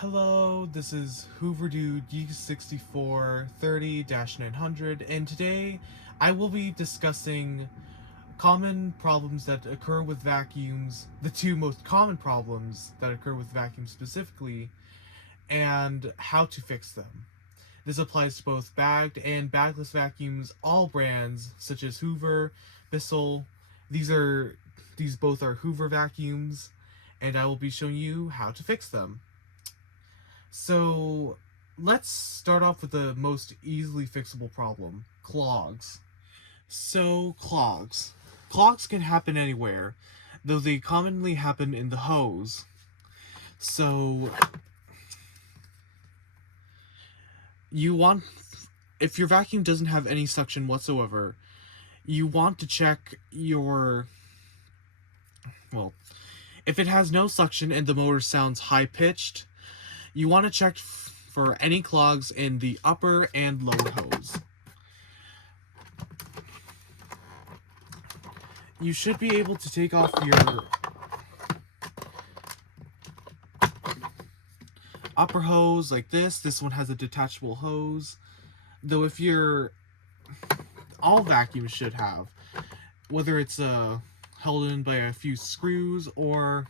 Hello, this is Hoover Dude U6430-900, and today I will be discussing common problems that occur with vacuums, the two most common problems that occur with vacuums specifically, and how to fix them. This applies to both bagged and bagless vacuums, all brands such as Hoover, Bissell. These both are Hoover vacuums, and I will be showing you how to fix them. So let's start off with the most easily fixable problem, clogs. So clogs. Clogs can happen anywhere, though they commonly happen in the hose. So if your vacuum doesn't have any suction whatsoever, you want to check if it has no suction and the motor sounds high-pitched, you want to check for any clogs in the upper and lower hose. You should be able to take off your upper hose like this. This one has a detachable hose. Though all vacuums should have, whether it's held in by a few screws or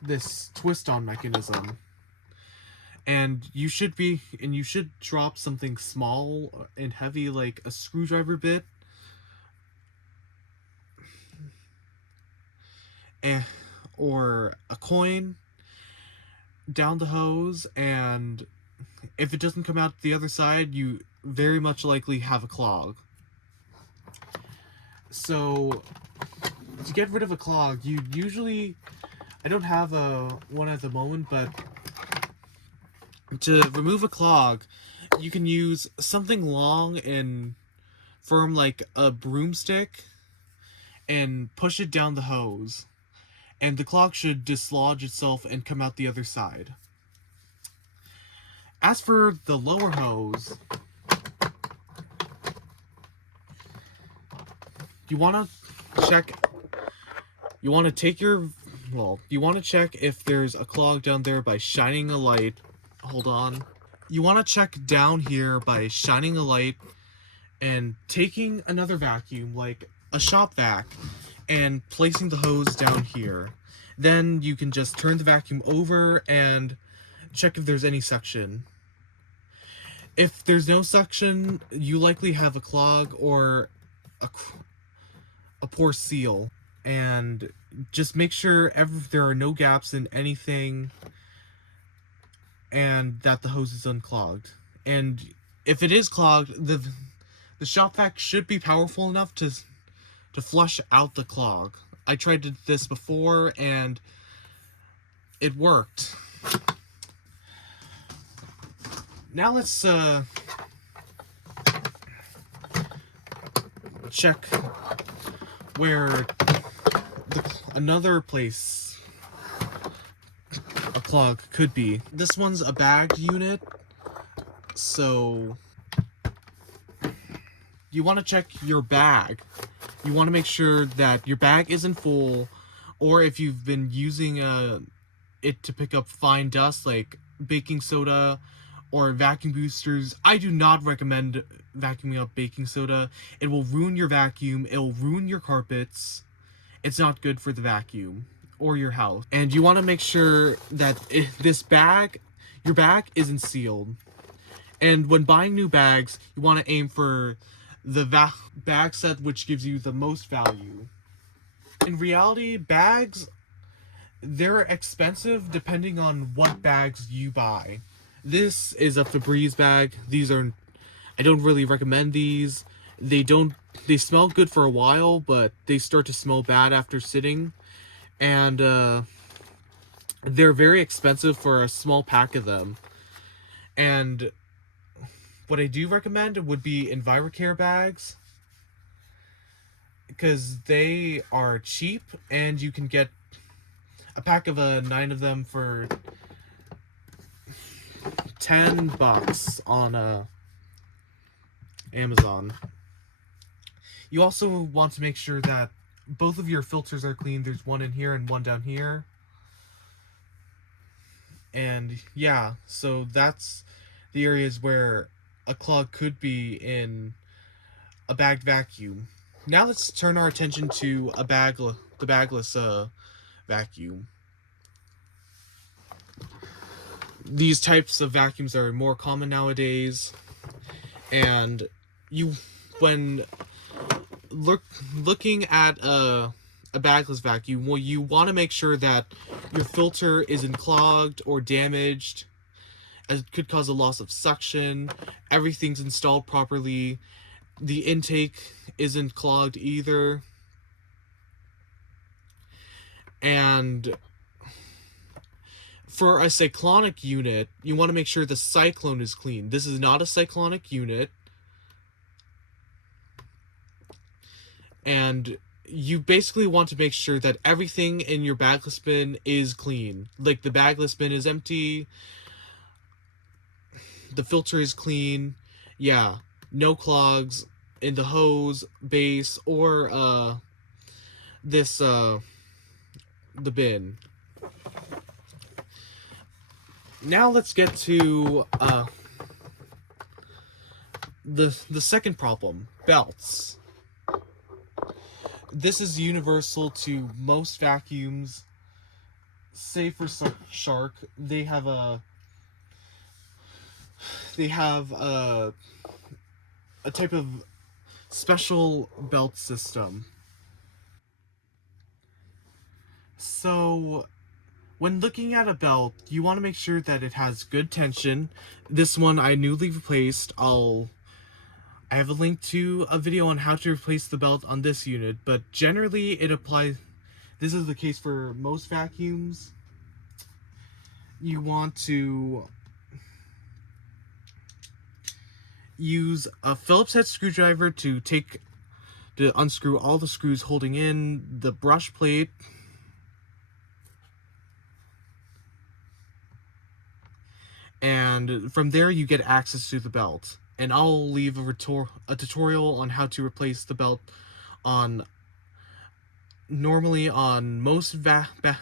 this twist-on mechanism. And you should drop something small and heavy like a screwdriver bit or a coin down the hose, and if it doesn't come out the other side, you very much likely have a clog. So to get rid of a clog, I don't have one at the moment, but to remove a clog, you can use something long and firm like a broomstick and push it down the hose, and the clog should dislodge itself and come out the other side. As for the lower hose, you want to check if there's a clog down there by shining a light. Hold on. You want to check down here by shining a light and taking another vacuum, like a shop vac, and placing the hose down here. Then you can just turn the vacuum over and check if there's any suction. If there's no suction, you likely have a clog or a poor seal. And just make sure there are no gaps in anything and that the hose is unclogged. And if it is clogged, the shop vac should be powerful enough to flush out the clog. I tried this before and it worked. Now let's check where another place a clog could be. This one's a bagged unit, so you want to check your bag. You want to make sure that your bag isn't full, or if you've been using it to pick up fine dust like baking soda or vacuum boosters. I do not recommend vacuuming up baking soda. It will ruin your vacuum. It will ruin your carpets. It's not good for the vacuum or your house. And you want to make sure that your bag isn't sealed. And when buying new bags, you want to aim for the bag set which gives you the most value. In reality, bags, they're expensive depending on what bags you buy. This is a Febreze bag. I don't really recommend these. They smell good for a while, but they start to smell bad after sitting. And they're very expensive for a small pack of them. And what I do recommend would be EnviroCare bags, because they are cheap and you can get a pack of 9 of them for $10 on Amazon. You also want to make sure that both of your filters are clean. There's one in here and one down here. And yeah, so that's the areas where a clog could be in a bagged vacuum. Now let's turn our attention to the bagless vacuum. These types of vacuums are more common nowadays, and you, when look looking at a bagless vacuum, well, you want to make sure that your filter isn't clogged or damaged, as it could cause a loss of suction. Everything's installed properly. The intake isn't clogged either. And for a cyclonic unit, you want to make sure the cyclone is clean. This is not a cyclonic unit. And you basically want to make sure that everything in your bagless bin is clean. Like the bagless bin is empty, the filter is clean. Yeah, no clogs in the hose, base, or this the bin. Now let's get to the second problem, belts. This is universal to most vacuums, save for Shark. They have a type of special belt system. So when looking at a belt, you want to make sure that it has good tension. This one I newly replaced. I have a link to a video on how to replace the belt on this unit, but generally it applies. This is the case for most vacuums. You want to use a Phillips head screwdriver to unscrew all the screws holding in the brush plate. And from there you get access to the belt. And I'll leave a tutorial on how to replace the belt on normally on most vacuum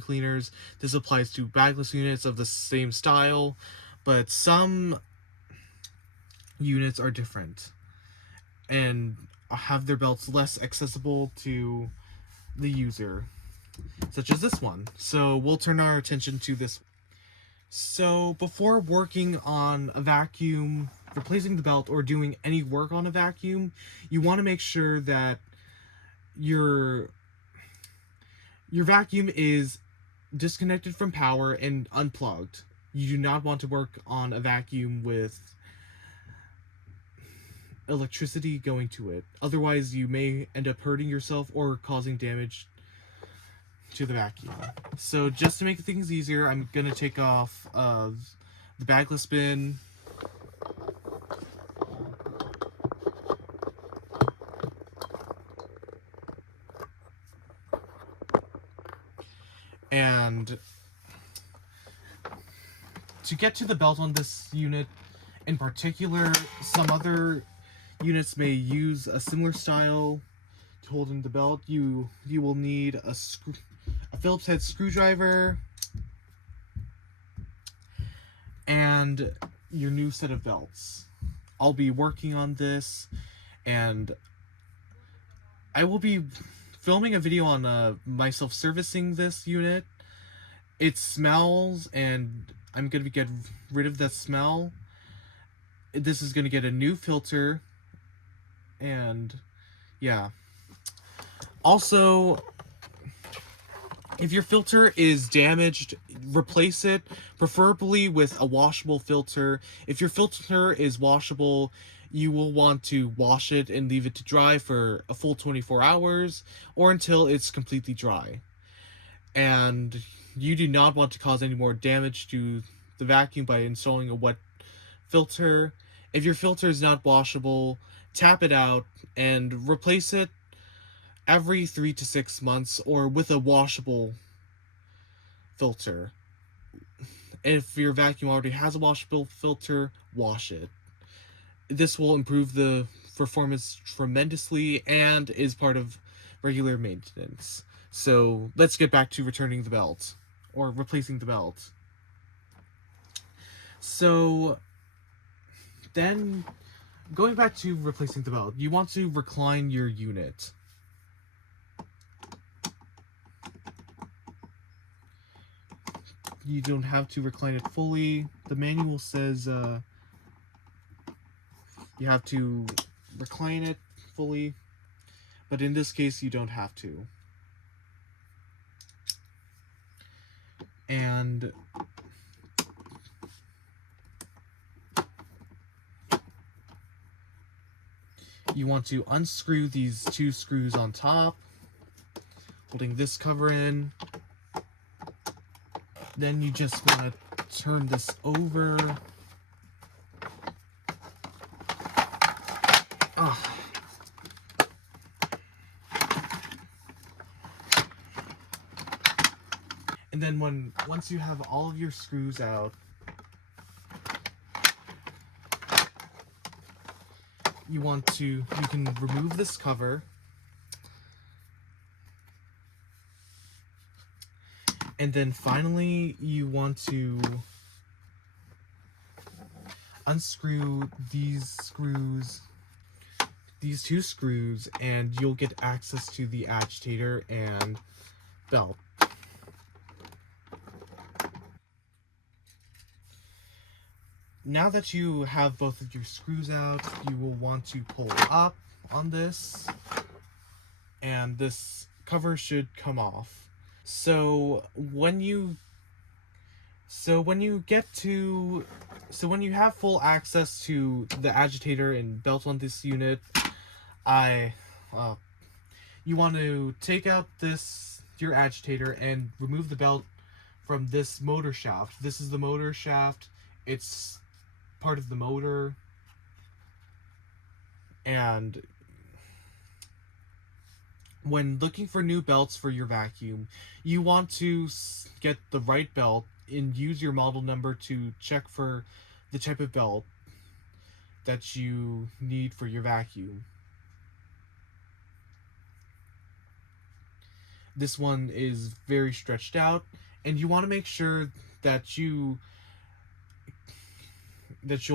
cleaners. This applies to bagless units of the same style, but some units are different and have their belts less accessible to the user, such as this one. So we'll turn our attention to this. So before working on a vacuum, replacing the belt, or doing any work on a vacuum, you want to make sure that your vacuum is disconnected from power and unplugged. You do not want to work on a vacuum with electricity going to it. Otherwise, you may end up hurting yourself or causing damage to the vacuum. So just to make things easier, I'm going to take off the bagless bin. And to get to the belt on this unit in particular, some other units may use a similar style to hold in the belt. You will need a Phillips head screwdriver and your new set of belts. I'll be working on this, and I will be filming a video on myself servicing this unit. It smells, and I'm going to get rid of that smell. This is going to get a new filter, and yeah. Also, if your filter is damaged, replace it, preferably with a washable filter. If your filter is washable, you will want to wash it and leave it to dry for a full 24 hours or until it's completely dry. And you do not want to cause any more damage to the vacuum by installing a wet filter. If your filter is not washable, tap it out and replace it every 3 to 6 months, or with a washable filter. If your vacuum already has a washable filter, wash it. This will improve the performance tremendously and is part of regular maintenance. So let's get back to returning the belt. or replacing the belt. So then, going back to replacing the belt, you want to recline your unit. You don't have to recline it fully. The manual says you have to recline it fully, but in this case you don't have to. And you want to unscrew these two screws on top, holding this cover in. Then you just want to turn this over. And then once you have all of your screws out, you can remove this cover. And then finally, you want to unscrew these two screws, and you'll get access to the agitator and belt. Now that you have both of your screws out, you will want to pull up on this, and this cover should come off. So when you have full access to the agitator and belt on this unit, you want to take out your agitator and remove the belt from this motor shaft. This is the motor shaft. It's part of the motor, and when looking for new belts for your vacuum, you want to get the right belt and use your model number to check for the type of belt that you need for your vacuum. This one is very stretched out, and you want to make sure that you'll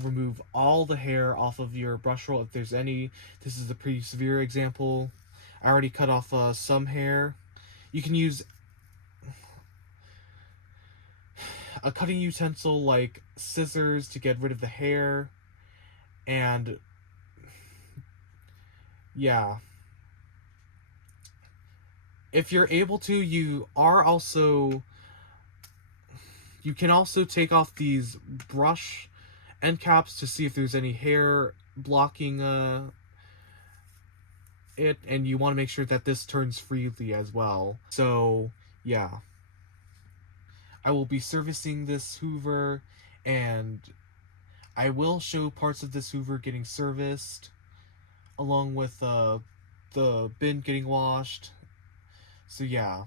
remove all the hair off of your brush roll if there's any. This is a pretty severe example. I already cut off some hair. You can use a cutting utensil like scissors to get rid of the hair. And yeah, if you're able to, you can also take off these brush end caps to see if there's any hair blocking it, and you want to make sure that this turns freely as well. So yeah, I will be servicing this Hoover, and I will show parts of this Hoover getting serviced along with the bin getting washed. So yeah,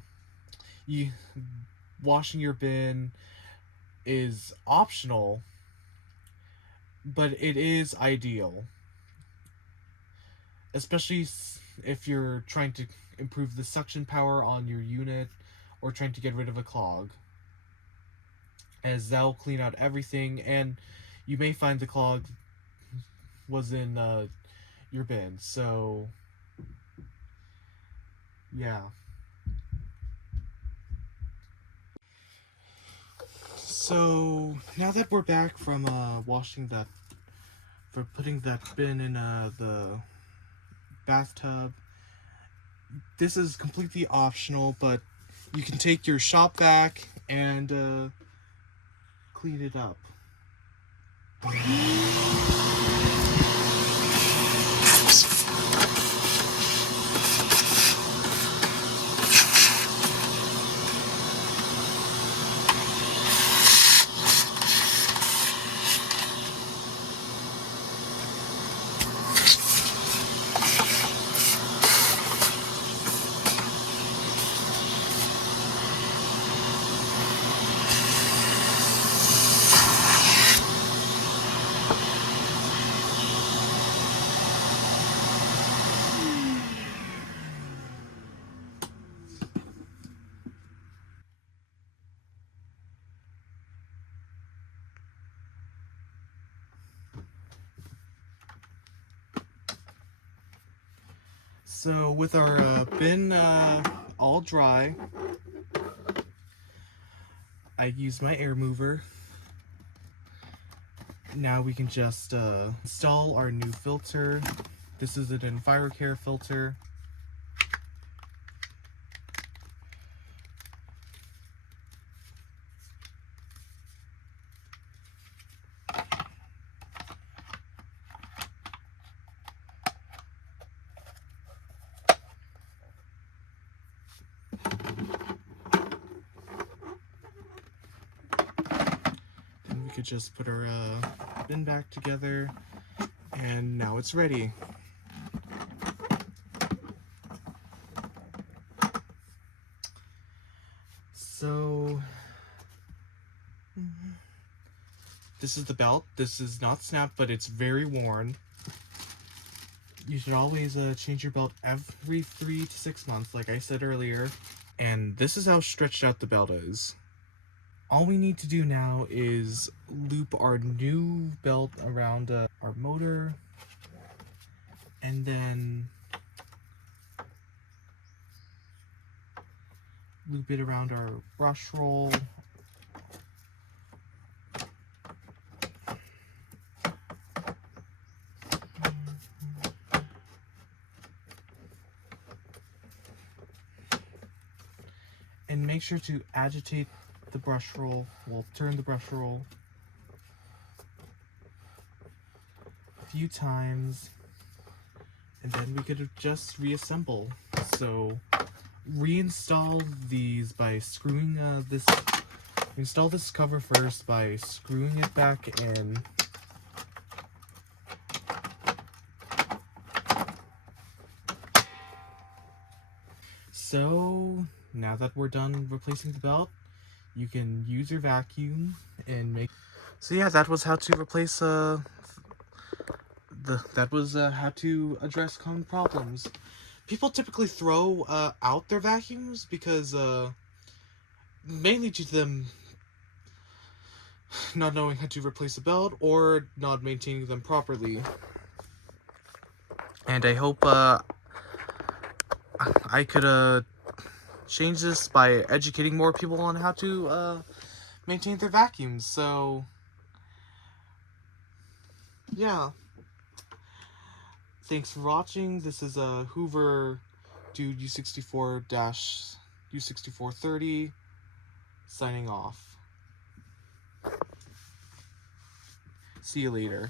washing your bin is optional, but it is ideal, especially if you're trying to improve the suction power on your unit or trying to get rid of a clog, as that'll clean out everything, and you may find the clog was in your bin. So yeah. So now that we're back from putting that bin in the bathtub, this is completely optional, but you can take your shop vac and clean it up. So with our bin all dry, I use my air mover. Now we can just install our new filter. This is an EnviroCare filter. And we could just put our bin back together, and now it's ready. So this is the belt. This is not snapped, but it's very worn. You should always change your belt every 3 to 6 months, like I said earlier. And this is how stretched out the belt is. All we need to do now is loop our new belt around our motor, and then loop it around our brush roll. And make sure to agitate the brush roll, well, turn the brush roll a few times, and then we could just reassemble. So reinstall these by screwing install this cover first by screwing it back in. So now that we're done replacing the belt, you can use your vacuum and make. So yeah, that was how to replace how to address common problems. People typically throw out their vacuums because mainly due to them not knowing how to replace a belt or not maintaining them properly. And I hope I could change this by educating more people on how to maintain their vacuums. So yeah, thanks for watching. This is a Hoover Dude U64-U6430 signing off. See you later.